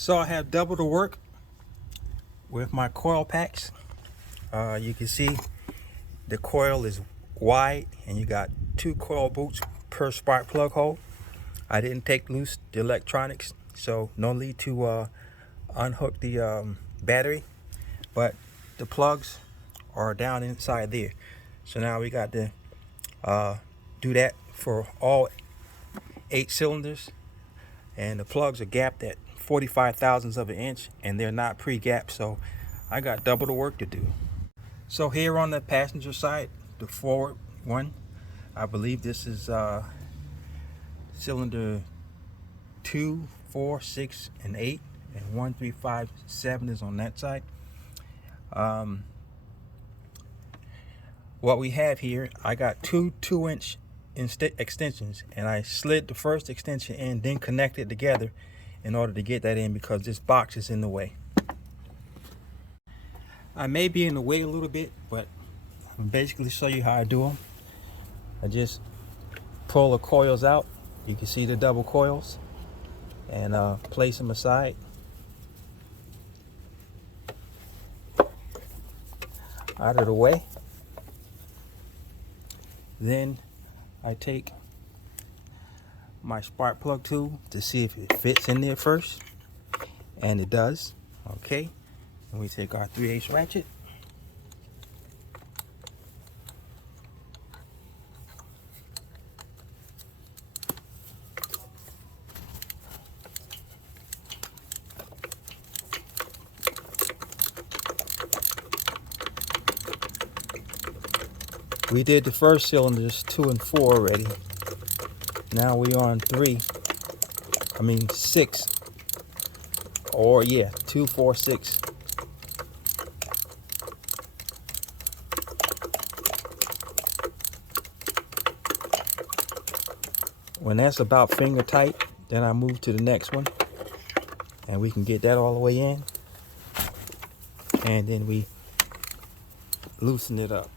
So I have double the work with my coil packs. You can see the coil is wide and you got 2 coil boots per spark plug hole. I didn't take loose the electronics, so no need to unhook the battery, but the plugs are down inside there. So now we got to do that for all 8 cylinders, and the plugs are gapped at 45 thousandths of an inch and they're not pre-gapped, so I got double the work to do. So here on the passenger side, the forward one, I believe this is cylinder 2, 4, 6, and 8, and 1, 3, 5, 7 is on that side. What we have here, I got 2 2-inch extensions, and I slid the first extension in, then connected together in order to get that in because this box is in the way. I may be in the way a little bit, but I'll basically show you how I do them. I just pull the coils out. You can see the double coils, and place them aside. Out of the way. Then I take my spark plug tool to see if it fits in there first, and it does. Okay, and we take our 3/8 ratchet, we did the first cylinders 2 and 4 already. Now we on 6, or yeah, 2, 4, 6. When that's about finger tight, then I move to the next one, and we can get that all the way in, and then we loosen it up.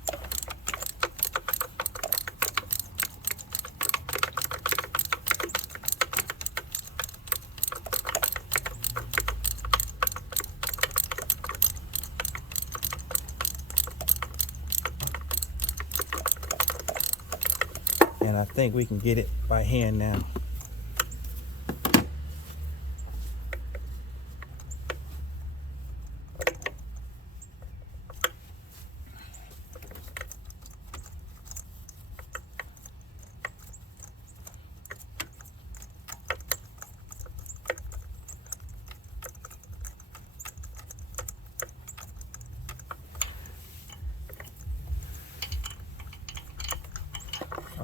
And I think we can get it by hand now.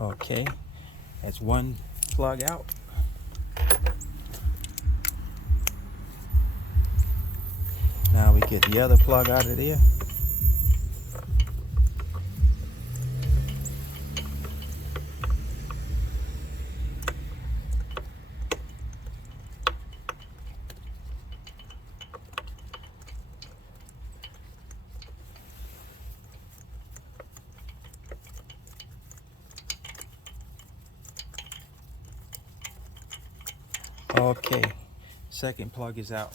Okay, that's one plug out. Now we get the other plug out of there. Okay, second plug is out.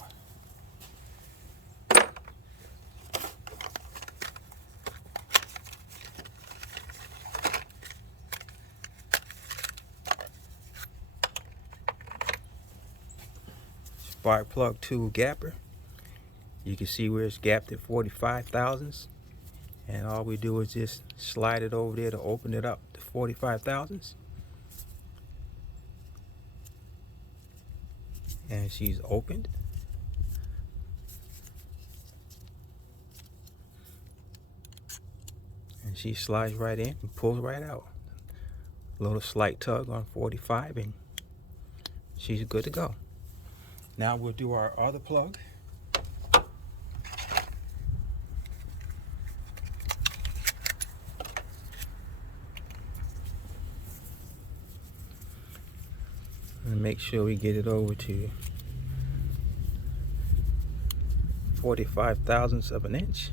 Spark plug 2 gapper. You can see where it's gapped at 45 thousandths, and all we do is just slide it over there to open it up to 45 thousandths. And she's opened. And she slides right in and pulls right out. A little slight tug on 45 and she's good to go. Now we'll do our other plug. And make sure we get it over to 45 thousandths of an inch.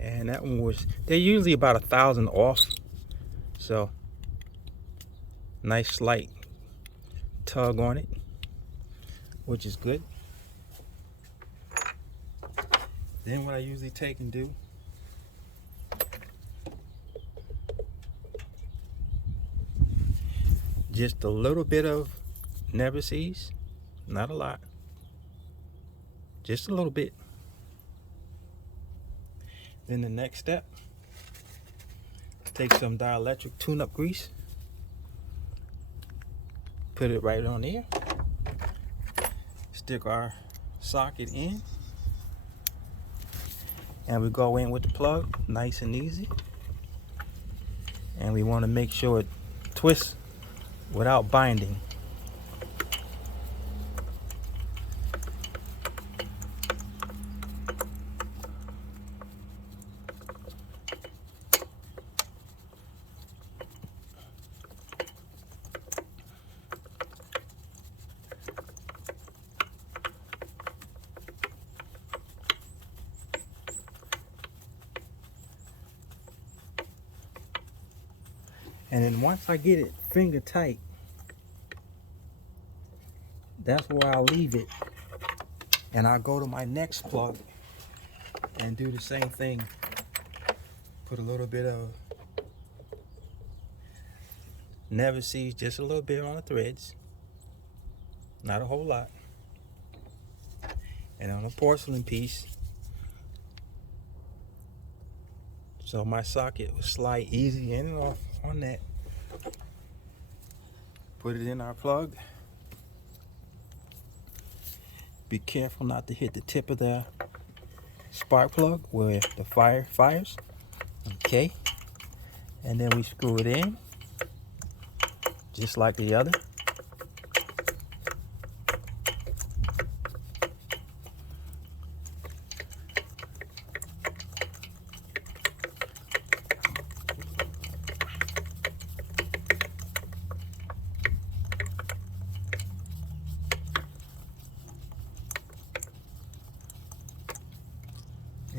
And that one was, they're usually about 1,000 off. So nice slight tug on it. which is good. Then what I usually take and do, just a little bit of never sees, not a lot, just a little bit. Then the next step, take some dielectric tune-up grease, put it right on there, stick our socket in, and we go in with the plug, nice and easy. And we want to make sure it twists without binding. And then once I get it finger tight, that's where I'll leave it. And I'll go to my next plug and do the same thing. Put a little bit of never sees, just a little bit on the threads. Not a whole lot. And on a porcelain piece, so my socket will slide easy in and off on that. Put it in our plug. Be careful not to hit the tip of the spark plug where the fires. Okay. And then we screw it in, just like the other.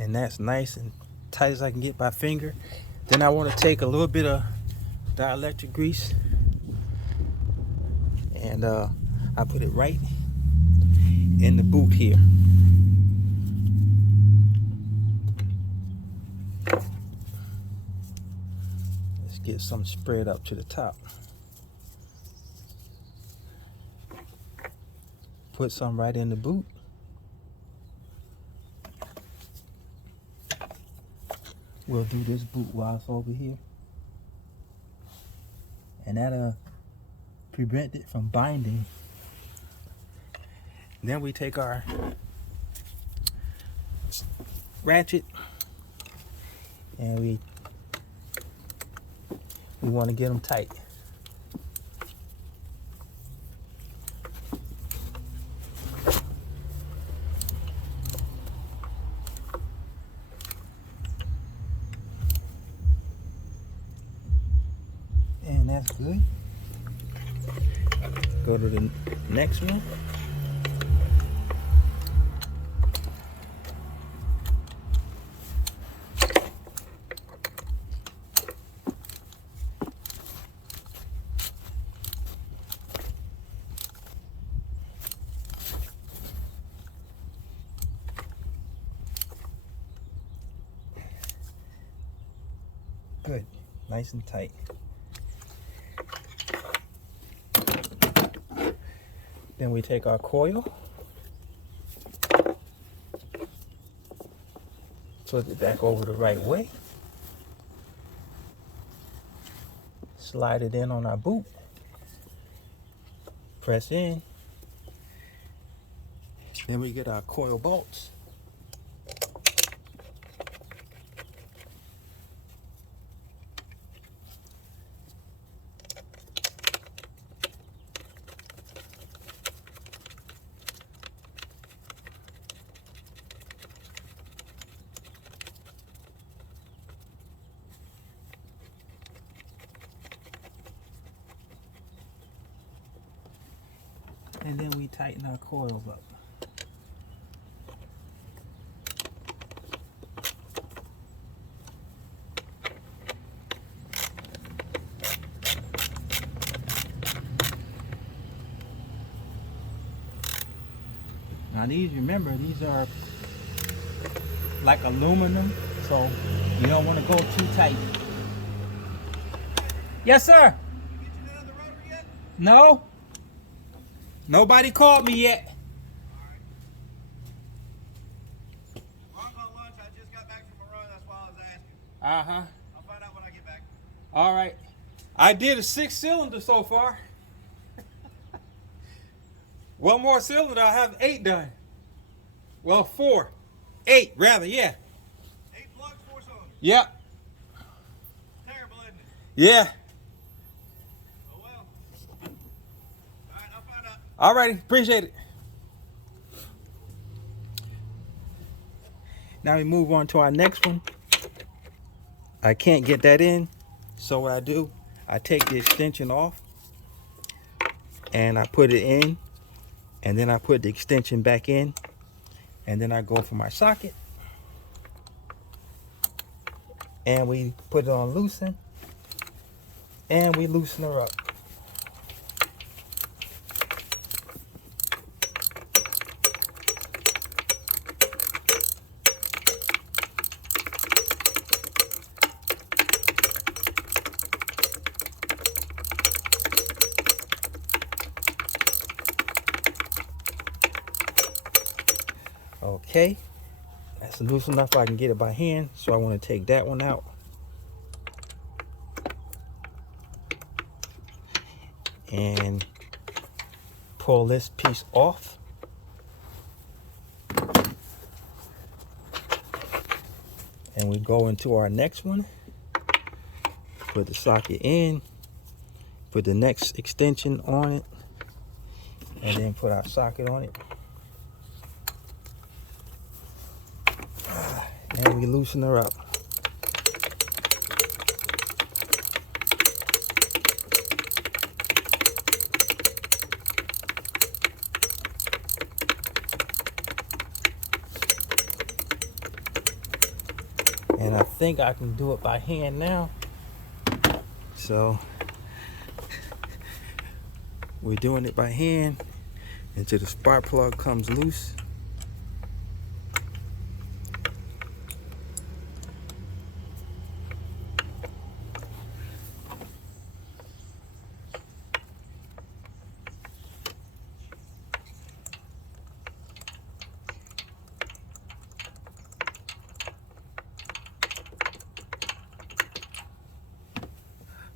And that's nice and tight as I can get my finger. Then I want to take a little bit of dielectric grease and I put it right in the boot here. Let's get some spread up to the top. Put some right in the boot. We'll do this boot while it's over here. And that'll prevent it from binding. Then we take our ratchet and we want to get them tight. And that's good. Go to the next one. Good, nice and tight. Then we take our coil, flip it back over the right way, slide it in on our boot, press in, then we get our coil bolts. And then we tighten our coils up. Now these, remember, these are like aluminum, so you don't want to go too tight. Yes, sir. Did you get you another rotary yet? No. Nobody called me yet. Well, I'm on lunch. I just got back from a run. That's why I was asking. Uh-huh. I'll find out when I get back. All right. I did a 6-cylinder so far. One more cylinder, I'll have 8 done. Well, 4. 8, rather, yeah. 8 plugs, 4 cylinders. Yep. Terrible, isn't it? Yeah. Oh well. Alright, I'll find out. All righty. Appreciate it. Now we move on to our next one. I can't get that in. So what I do, I take the extension off and I put it in, and then I put the extension back in, and then I go for my socket and we put it on loosen and we loosen her up. Okay, that's loose enough I can get it by hand, so I want to take that one out. And pull this piece off. And we go into our next one. Put the socket in, put the next extension on it, and then put our socket on it. And we loosen her up. And I think I can do it by hand now. So we're doing it by hand until the spark plug comes loose.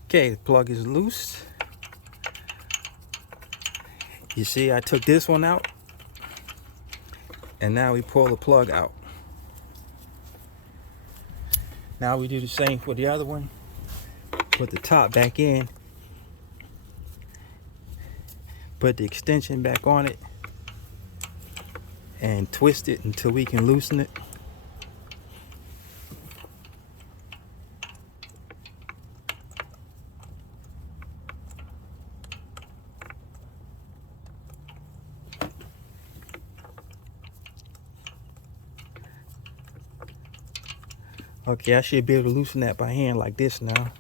Okay, the plug is loose. You see, I took this one out, and now we pull the plug out. Now we do the same for the other one. Put the top back in, put the extension back on it, and twist it until we can loosen it. Okay, I should be able to loosen that by hand like this now.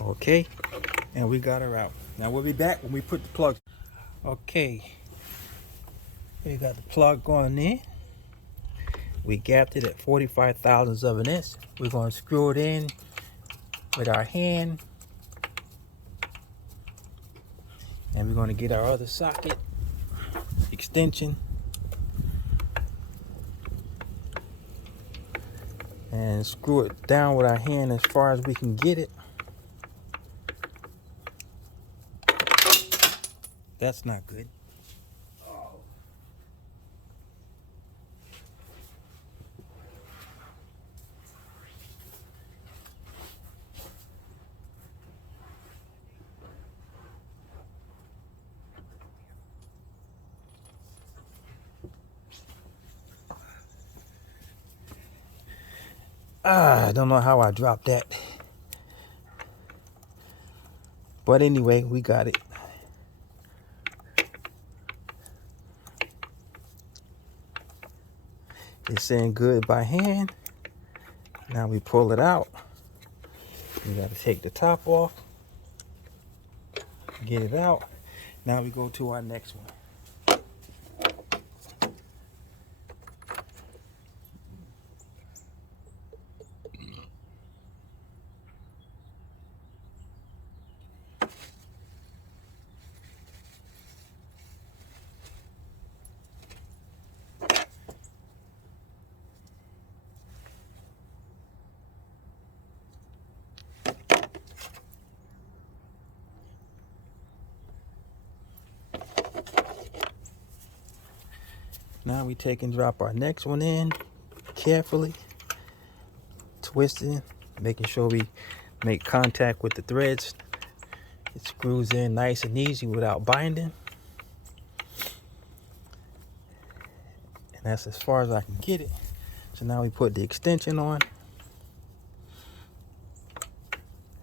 Okay, and we got her out. Now we'll be back when we put the plug. Okay, we got the plug going in. We gapped it at 45 thousandths of an inch. We're going to screw it in with our hand. And we're going to get our other socket extension and screw it down with our hand as far as we can get it. That's not good. I don't know how I dropped that. But anyway, we got it. It's saying good by hand. Now we pull it out. You got to take the top off, get it out. Now we go to our next one. Now we take and drop our next one in carefully, twisting, making sure we make contact with the threads. It screws in nice and easy without binding. And that's as far as I can get it. So now we put the extension on.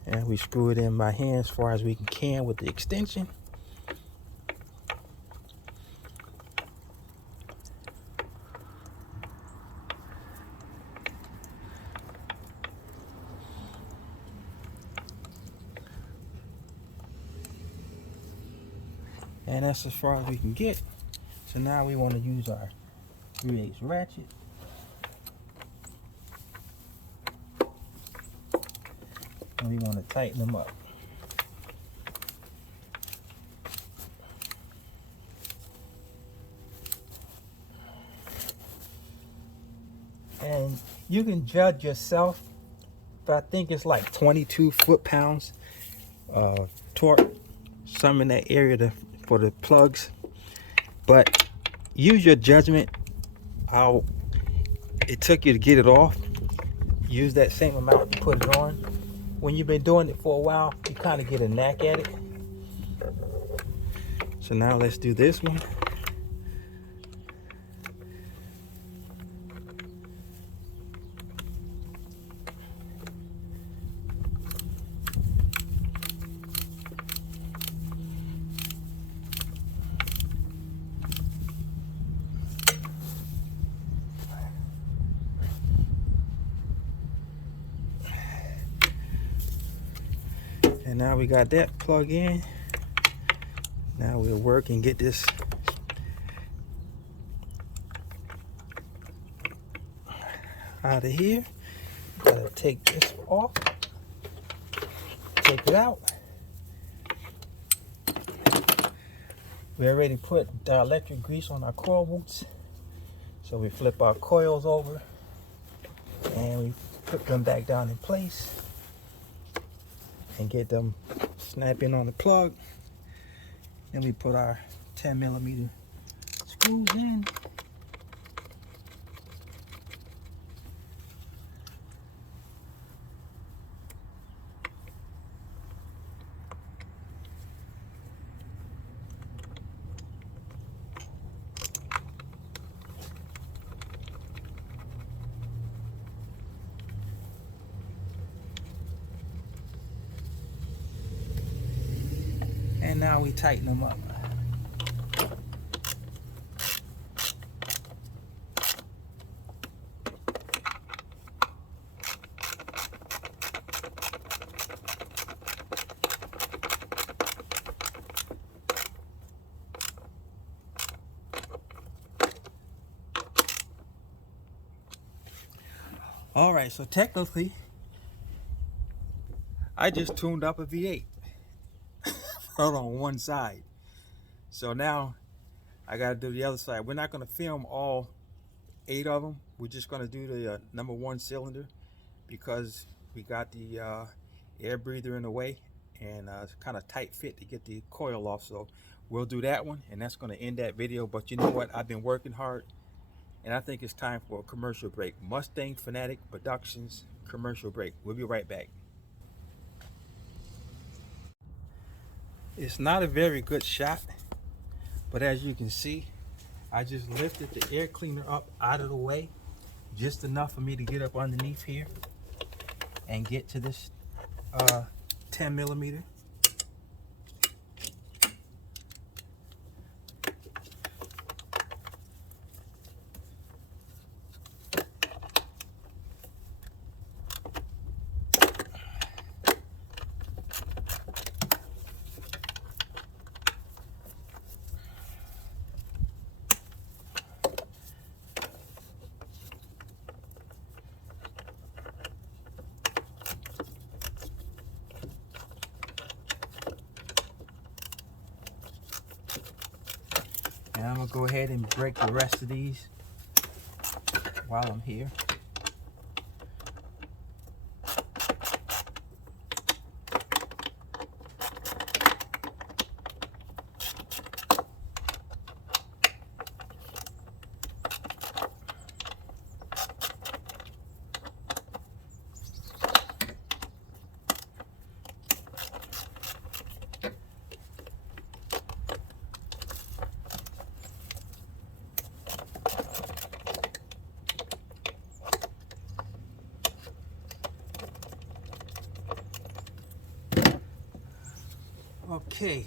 And we screw it in by hand as far as we can with the extension. And that's as far as we can get. So now we want to use our 3/8 ratchet. And we want to tighten them up. And you can judge yourself, but I think it's like 22 foot-pounds torque, some in that area for the plugs. But use your judgment. It took you to get it off. Use that same amount to put it on. When you've been doing it for a while, you kind of get a knack at it. So now let's do this one. And now we got that plug in. Now we'll work and get this out of here. Gotta take this off. Take it out. We already put the electric grease on our coil boots. So we flip our coils over and we put them back down in place and get them snapping on the plug. Then we put our 10mm screws in. And now we tighten them up. All right, so technically, I just tuned up a V8 on one side. So now I got to do the other side. We're not going to film all 8 of them. We're just going to do the number 1 cylinder because we got the air breather in the way and it's kind of tight fit to get the coil off. So we'll do that one and that's going to end that video. But you know what? I've been working hard and I think it's time for a commercial break. Mustang Fanatic Productions commercial break. We'll be right back. It's not a very good shot, but as you can see, I just lifted the air cleaner up out of the way, just enough for me to get up underneath here and get to this 10mm. gonna go ahead and break the rest of these while I'm here. Okay,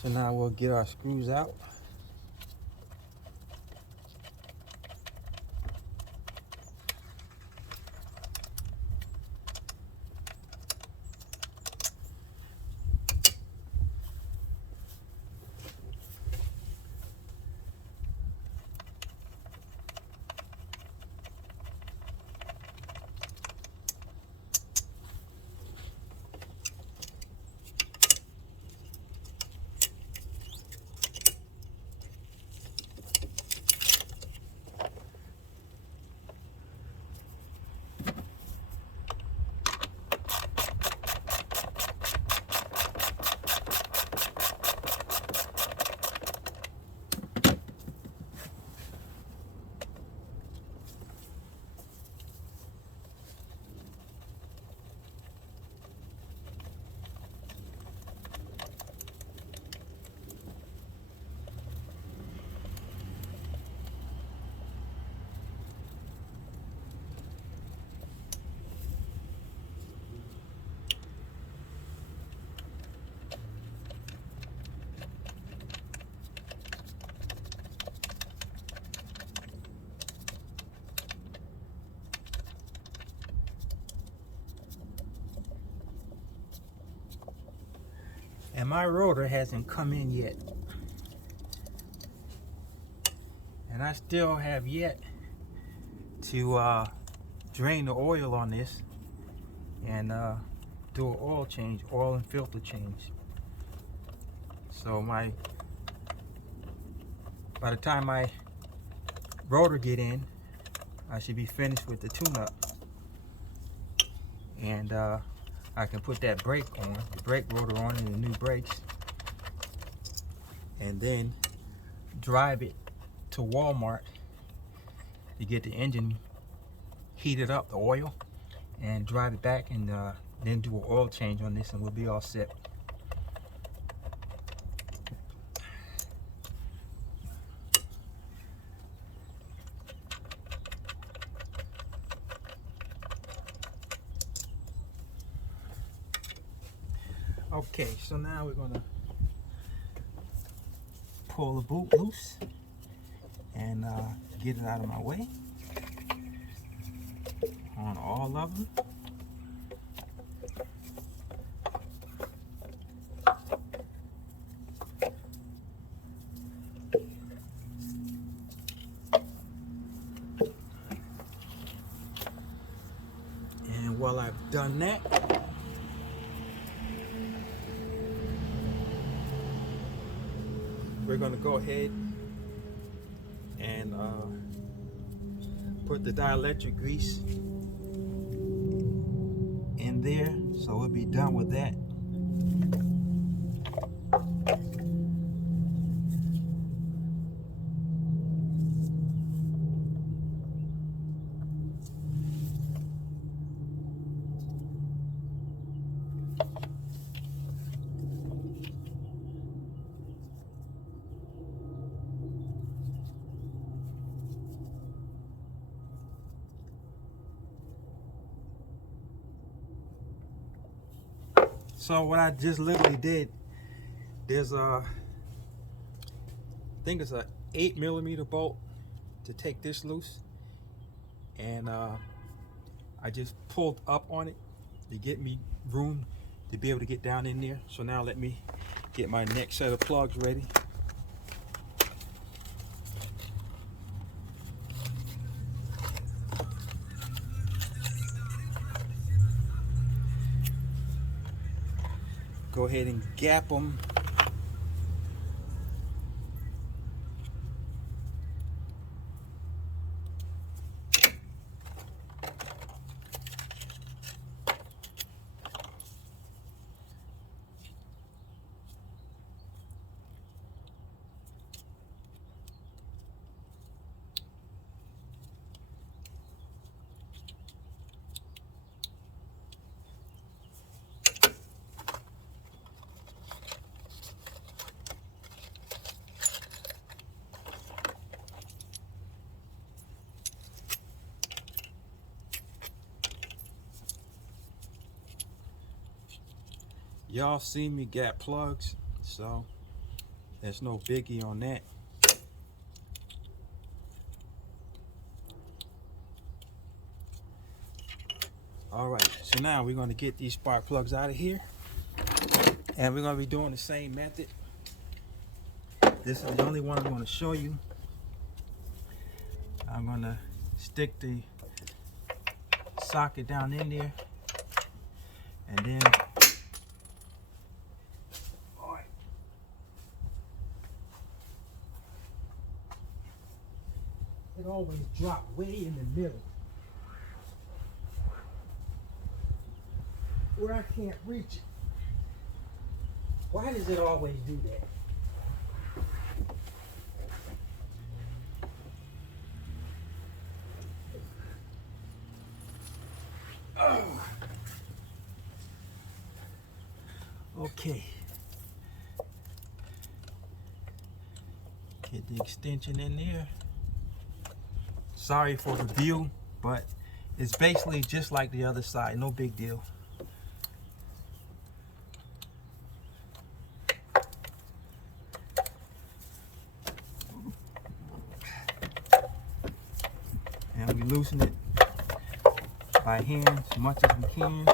so now we'll get our screws out. And my rotor hasn't come in yet. And I still have yet to drain the oil on this and do an oil change, oil and filter change. So by the time my rotor get in, I should be finished with the tune-up. And I can put that brake on, the brake rotor on, and the new brakes, and then drive it to Walmart to get the engine heated up, the oil, and drive it back, and then do an oil change on this, and we'll be all set. Okay, so now we're gonna pull the boot loose and get it out of my way on all of them. And while I've done that, we're going to go ahead and put the dielectric grease in there, so we'll be done with that. So what I just literally did, there's I think it's a 8mm bolt to take this loose, and I just pulled up on it to get me room to be able to get down in there. So now let me get my next set of plugs ready. Go ahead and gap them Y'all see me got plugs, so there's no biggie on that. Alright, so now we're going to get these spark plugs out of here, and we're going to be doing the same method. This is the only one I'm going to show you. I'm going to stick the socket down in there, and then it always drops way in the middle where I can't reach it. Why does it always do that? Oh. Okay. Get the extension in there. Sorry for the view, but it's basically just like the other side. No big deal. And we loosen it by hand as much as we can.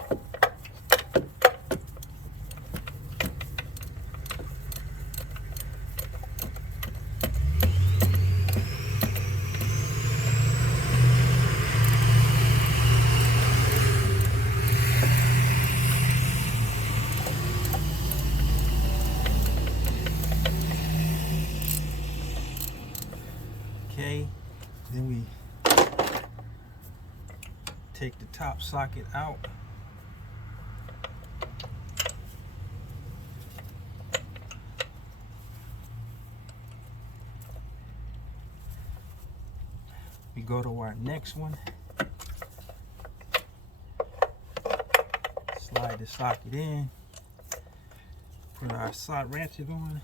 Okay, then we take the top socket out. We go to our next one. Slide the socket in. Put our slot ratchet on.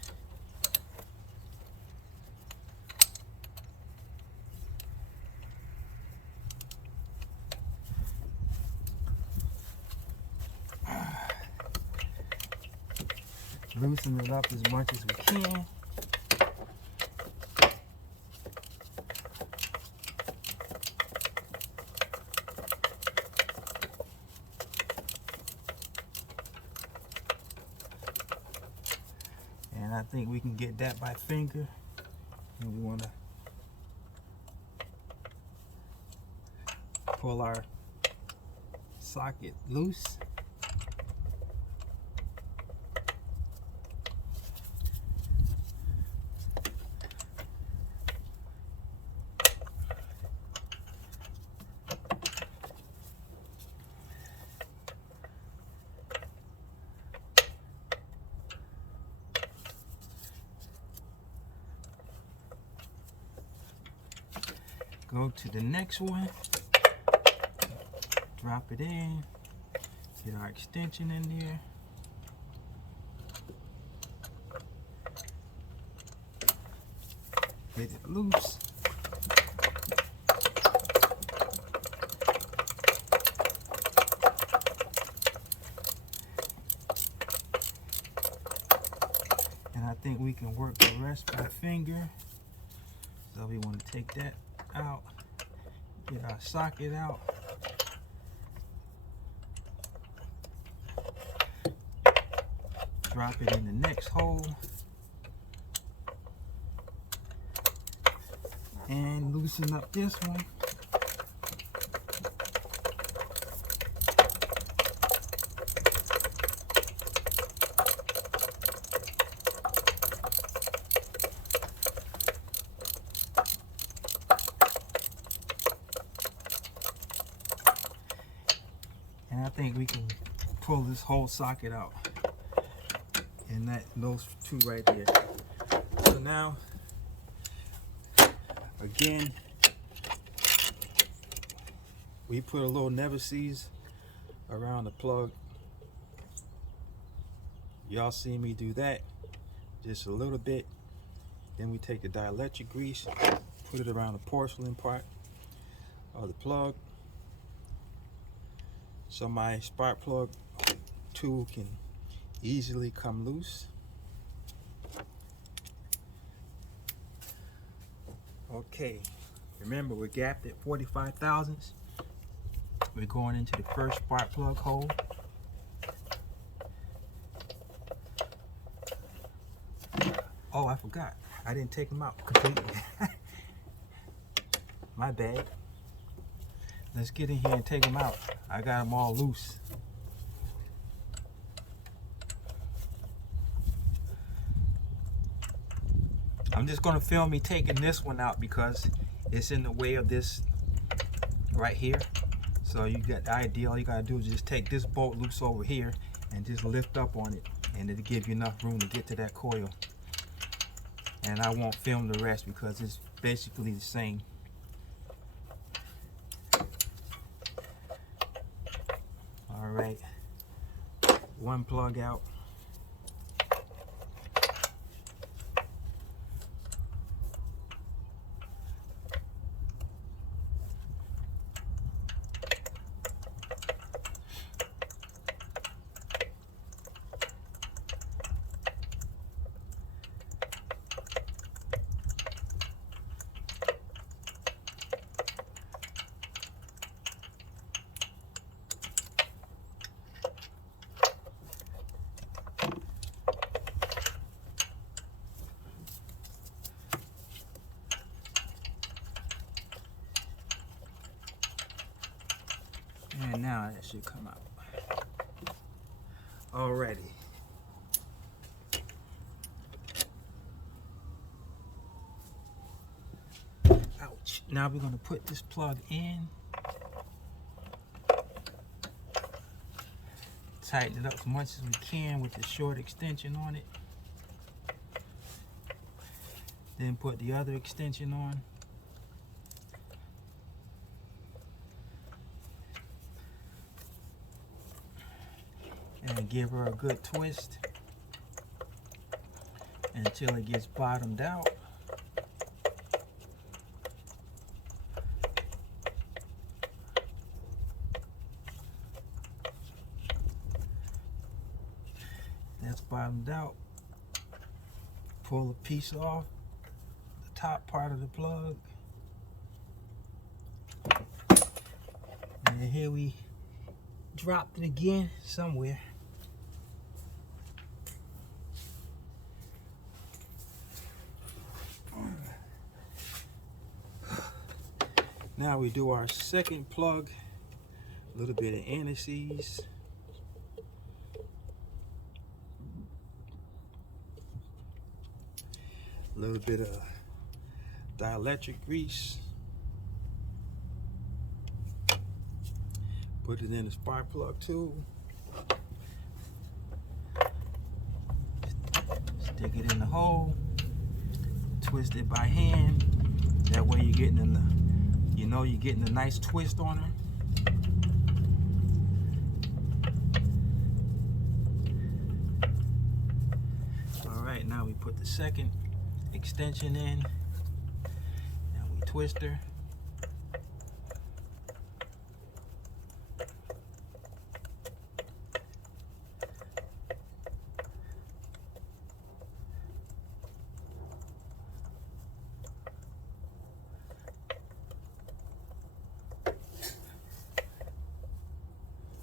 Loosen it up as much as we can. And I think we can get that by finger. And we want to pull our socket loose. Go to the next one, drop it in, get our extension in there. Get it loose. And I think we can work the rest by finger. So we want to take that out, get our socket out, drop it in the next hole, and loosen up this one. And I think we can pull this whole socket out, and those two right there. So now, again, we put a little never-sees around the plug. Y'all see me do that, just a little bit. Then we take the dielectric grease, put it around the porcelain part of the plug, so my spark plug tool can easily come loose. Okay, remember we're gapped at 45 thousandths. We're going into the first spark plug hole. Oh, I forgot. I didn't take them out completely. My bad. Let's get in here and take them out. I got them all loose. I'm just going to film me taking this one out because it's in the way of this right here. So you got the idea. All you got to do is just take this bolt loose over here and just lift up on it, and it'll give you enough room to get to that coil. And I won't film the rest because it's basically the same. All right, one plug out. And now that should come out. Alrighty. Ouch. Now we're going to put this plug in. Tighten it up as much as we can with the short extension on it. Then put the other extension on. And give her a good twist until it gets bottomed out. That's bottomed out. Pull a piece off the top part of the plug. And here we dropped it again somewhere. Now we do our second plug, a little bit of anti-seize. A little bit of dielectric grease. Put it in the spark plug tube. Stick it in the hole. Twist it by hand. That way you're getting in the, you know, you're getting a nice twist on her. All right, now we put the second extension in, and we twist her.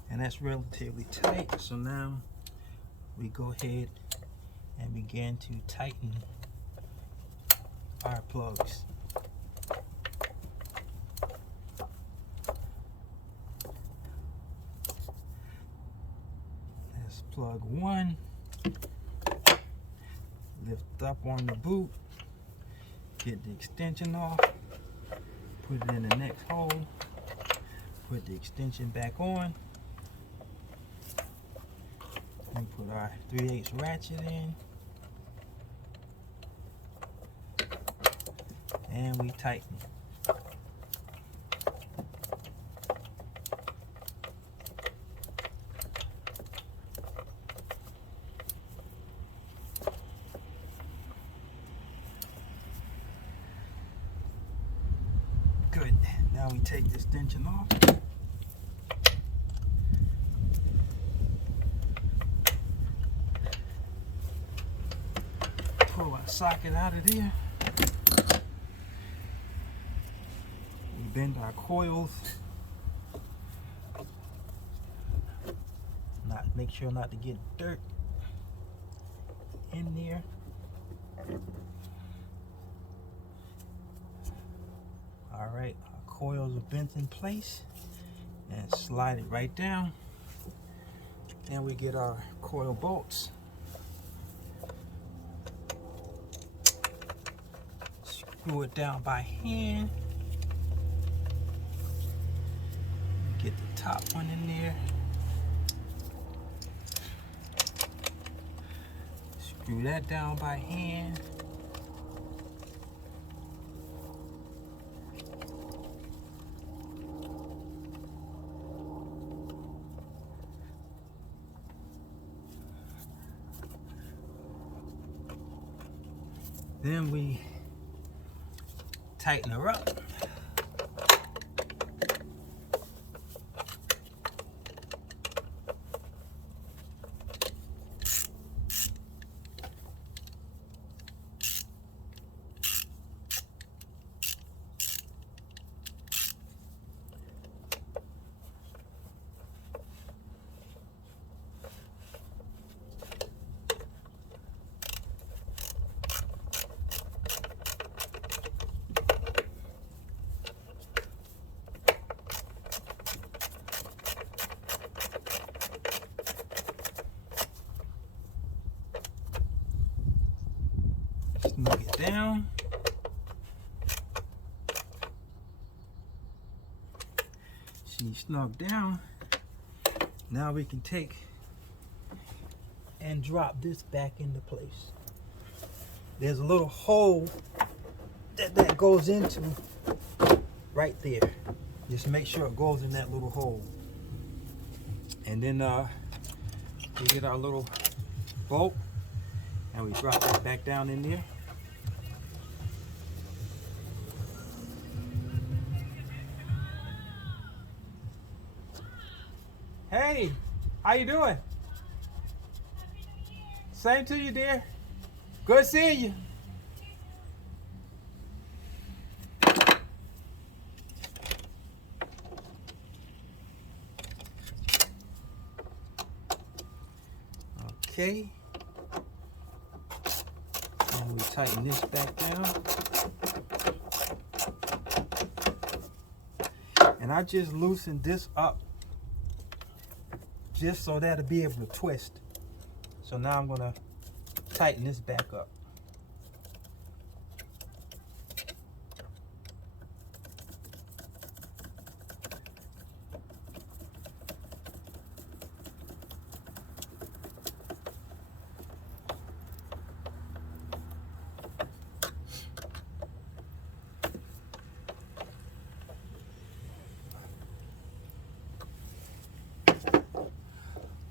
And that's relatively tight, so now we go ahead and begin to tighten our plugs. That's plug one. Lift up on the boot, get the extension off, put it in the next hole, put the extension back on, and put our 3/8 ratchet in. And we tighten. Good. Now we take the extension off. socket out of there. We bend our coils. Make sure not to get dirt in there. All right, our coils are bent in place, and slide it right down. Then we get our coil bolts. Screw it down by hand. Get the top one in there. Screw that down by hand. Then we tighten her up. Snug it down. She's snug down. Now we can take and drop this back into place. There's a little hole that goes into right there. Just make sure it goes in that little hole. And then we get our little bolt and we drop that back down in there. Hey, how you doing? Same to you, dear. Good seeing you. Okay. And we tighten this back down. And I just loosened this up just so that'll be able to twist. So now I'm gonna tighten this back up.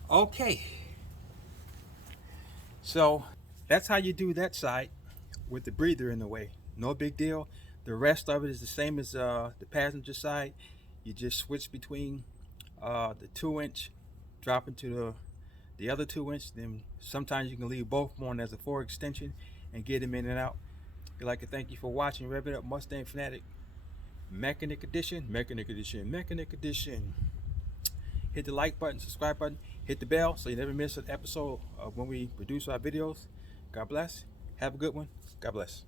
Okay, so that's how you do that side with the breather in the way. No big deal. The rest of it is the same as the passenger side. You just switch between the 2-inch, drop into the other 2-inch. Then sometimes you can leave both on as a 4 extension and get them in and out. I'd like to thank you for watching Rev It Up Mustang Fanatic Mechanic Edition. Hit the like button, subscribe button, hit the bell so you never miss an episode of when we produce our videos. God bless. Have a good one. God bless.